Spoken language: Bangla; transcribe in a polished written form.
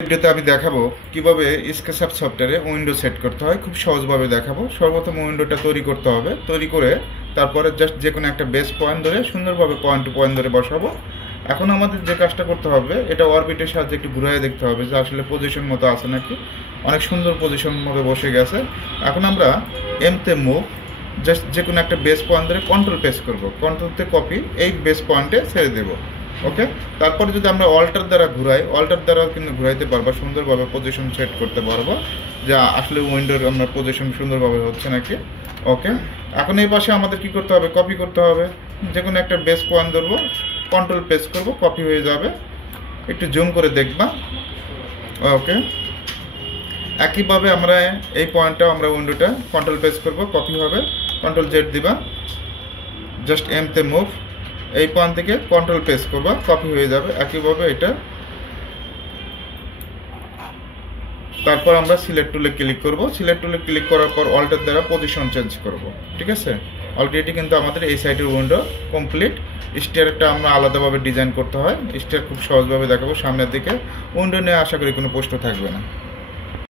ভিডিওতে আমি দেখাবো কিভাবে স্কেচআপ সফটওয়্যারে উইন্ডো সেট করতে হয়। খুব সহজভাবে দেখাবো। সর্বপ্রথম উইন্ডোটা তৈরি করতে হবে। তৈরি করে তারপরে জাস্ট যে কোনো একটা বেস পয়েন্ট ধরে সুন্দরভাবে পয়েন্ট টু পয়েন্ট ধরে বসাবো। এখন আমাদের যে কাজটা করতে হবে, এটা অরবিটের সাহায্যে একটু ঘুরিয়ে দেখতে হবে যে আসলে পজিশন মতো আছে নাকি। অনেক সুন্দর পজিশন মতো বসে গেছে। এখন আমরা এমতে মুভ, জাস্ট যে কোনো একটা বেস পয়েন্ট ধরে কন্ট্রোল প্রেস করবো, কন্ট্রোলতে কপি, এই বেস পয়েন্টে ছেড়ে দেবো। ওকে, তারপরে যদি আমরা অল্টার দ্বারা ঘুরাই, অল্টার দ্বারা কিন্তু ঘুরাইতে পারবো, সুন্দরভাবে পজিশন সেট করতে পারবো যা আসলে উইন্ডোর আমরা পজিশন সুন্দরভাবে হচ্ছে নাকি। ওকে, এখন এই পাশে আমাদের কি করতে হবে, কপি করতে হবে। যে কোনো একটা বেস পয়েন্ট ধরবো, কন্ট্রোল প্রেস করবো, কপি হয়ে যাবে। একটু জুম করে দেখবা। ওকে, একইভাবে আমরা এই পয়েন্টটা আমরা উইন্ডোটা কন্ট্রোল প্রেস করবো, কপি হবে, কন্ট্রোল জেড দিবা, জাস্ট এমতে মুভ, এই পয়েন্ট থেকে কন্ট্রোল প্রেস করবা, কপি হয়ে যাবে। একইভাবে এটা, তারপর আমরা সিলেক্ট টুলে ক্লিক করব। সিলেক্ট টুলে ক্লিক করার পর অল্টার দ্বারা পজিশন চেঞ্জ করব। ঠিক আছে, অলরেডি কিন্তু আমাদের এই সাইডের উইন্ডো কমপ্লিট। স্টিয়ারটা আমরা আলাদাভাবে ডিজাইন করতে হয়। স্টিয়ার খুব সহজভাবে দেখাবো সামনের দিকে। উইন্ডো নিয়ে আশা করি কোনো প্রশ্ন থাকবে না।